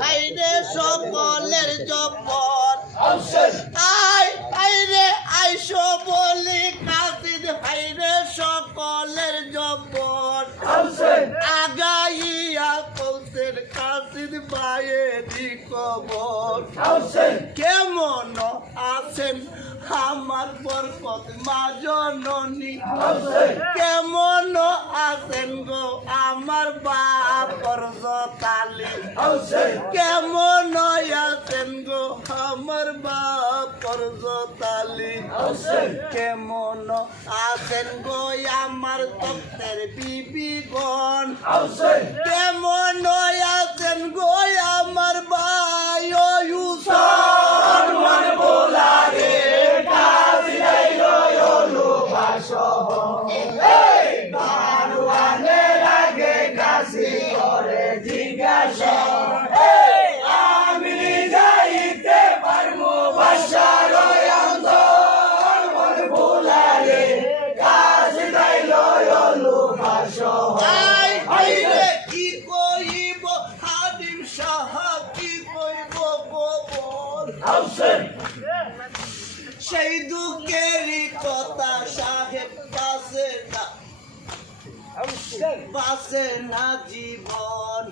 হাইরে সকলের জপর আই হাইরে আইসো বলি কাসিদ হাইরে সকলের জপর আগাইয়া কৌশের কাসিদ বায়েরি কবর। কেমন আছেন আমার বরকত মা জননী? কেমন আছেন গো আমার বাপর জতালি কেমন আছেন গো আমার বাপর জতালি? কেমন আছেন গো আমার তত্ত্বের বিবিগণ? কেমন বাসে না জীবন।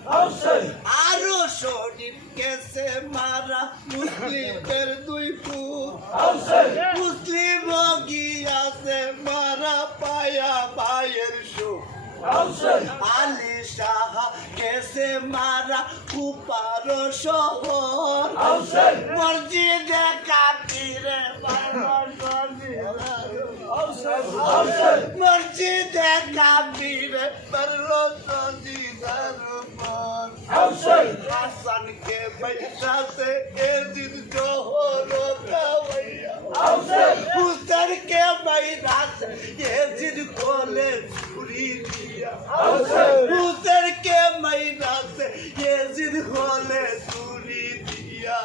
আরও শরীফ গেছে মারা। মুসলিমের দুই ফুট মুসলিম গিয়াছে মারা পায়া ভাইয়ের সুখ। আলি সাহা গেছে মারা কুপার শহর। মসজিদে কাটিরে মসজিদে কাটিরে পারল সজিদার উপর হাসানকে বৈশাতে এদিন জোহর গাওয়াইয়া হুসেনকে বাইরাতে এদিন কোলে ছুরি দিয়া এদিন কোলে ছুরি দিয়া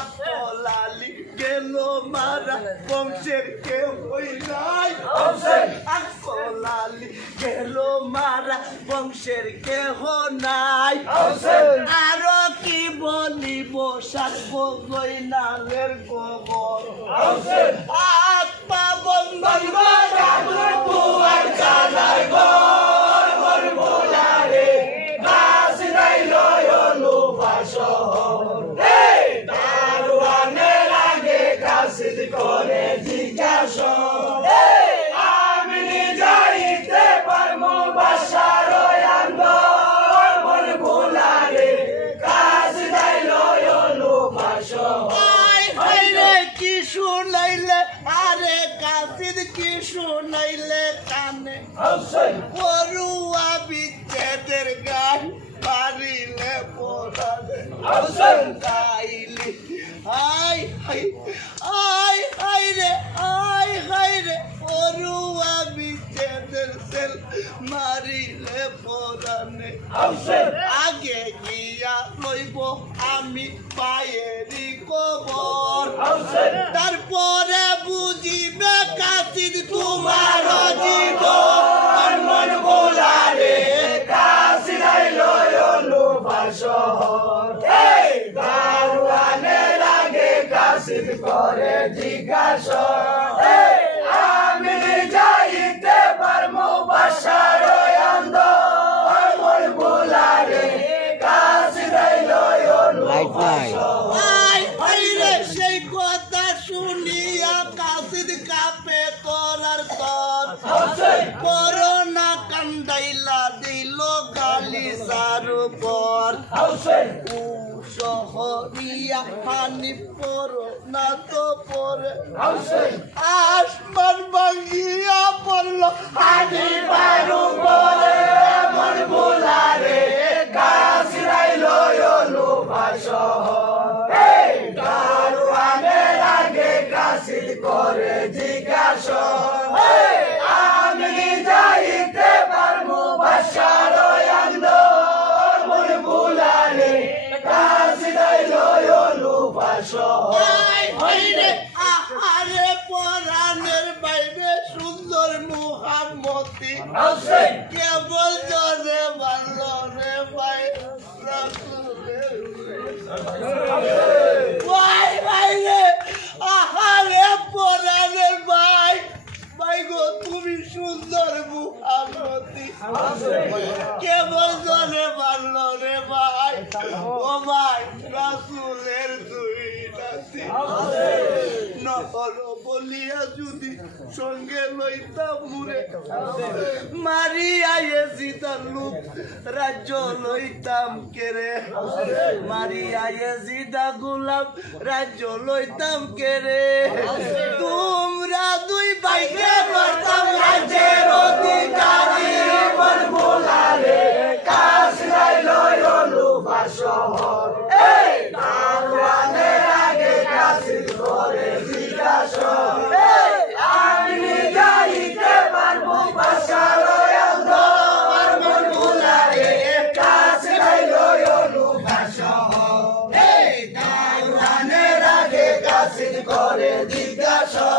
আপলালি গেল মারা বংশের কেউ হই বংশের কেহ নাই। আরও কি বলিব সারব গইনালের গোবর আত্মা বন্ধন করে জিজ্ঞাসা কি শুনাইলে কানে? পড়ুয়া বিচ্ছেদের গান পারিলে পড়ালে গাইলে হাই হাই আই হাই রে হাই রে। পড়ুয়া বিচ্ছেদের সেল মারিলে পড়ানে আগে গিয়া লইব আমি পায়েরি কবর। তারপরে কাশিদ করে জিজ্ঞাসা আমি যাইতে পারব বাসার আন্দোলন মন ভুলারে কাজ তর। করোনা কান্দাইলা দিল গালি সারু পর শহরিয়া হানি পর না তো পরে। আসমান ভাঙিয়া পড়ল হানি পারু পরে মন বোলা কাজ ভাই ভাই রে আহারে পরাণের ভাই। ভাই গো, তুমি সুন্দর মুহাম্মতি কেবল জলে মারল ভাই? ও ভাই দুই নাতি। বলিয়া যদি সঙ্গে লইতাম মুরে মারিয়া এসিতার লোক রাজ্য লইতাম কেরে মারিয়া এসিদা গোলাপ রাজ্য লইতাম কেরে তোমরা দুই বাইকে করতাম রাজ্যের অধিকারী মন ভোলারে কাশিরাই লয়লু বাসহর এই দারোয়ানের আগে কাশির করে জিজ্ঞাসা এই আমি যাইতে পারব বাসার অন্ধর মন ভোলারে কাশিরাই লয়লু বাসহর এই দারোয়ানের আগে কাশির করে জিজ্ঞাসা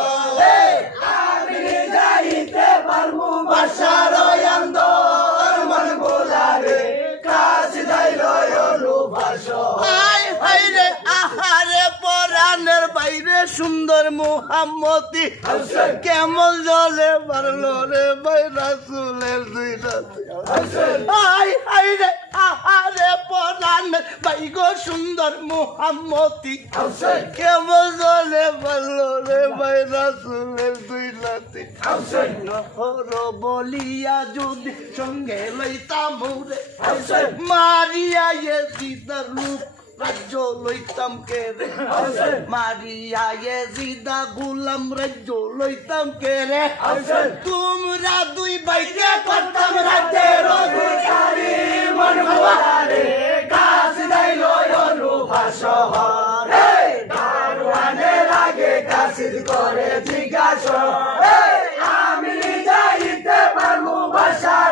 এই আমি যাইতে পারব বাসার অন্ধর মন ভোলারে কাশি যাই লয়লু বাসহর হাই হাই রে আহারে পরাণের বাইরে সুন্দর মোহাম্মতি কেমন জলে মারলো রে ভাই রাসুলের দুই রে আহারে পরাণের ভাই গো সুন্দর মোহাম্মতি কেমন জলে মারলো রে ভাই রাসুলের দুই নাতি নহর বলিয়া যদি সঙ্গে লইতাম রে, মারিয়া এ সীতার রূপ রাজ্য লইতাম কে রে? মারিয়া জিদা গুলাম রাজ্য লইতাম কে রে? তোমরা দুই বাইকে করতাম রাজ্যের অধিকারী মন ভোলারে কাশি যাই লয়লু বাসহর এই দারোয়ানের করে জিজ্ঞাসা। আমি যাইতে পারব বাসার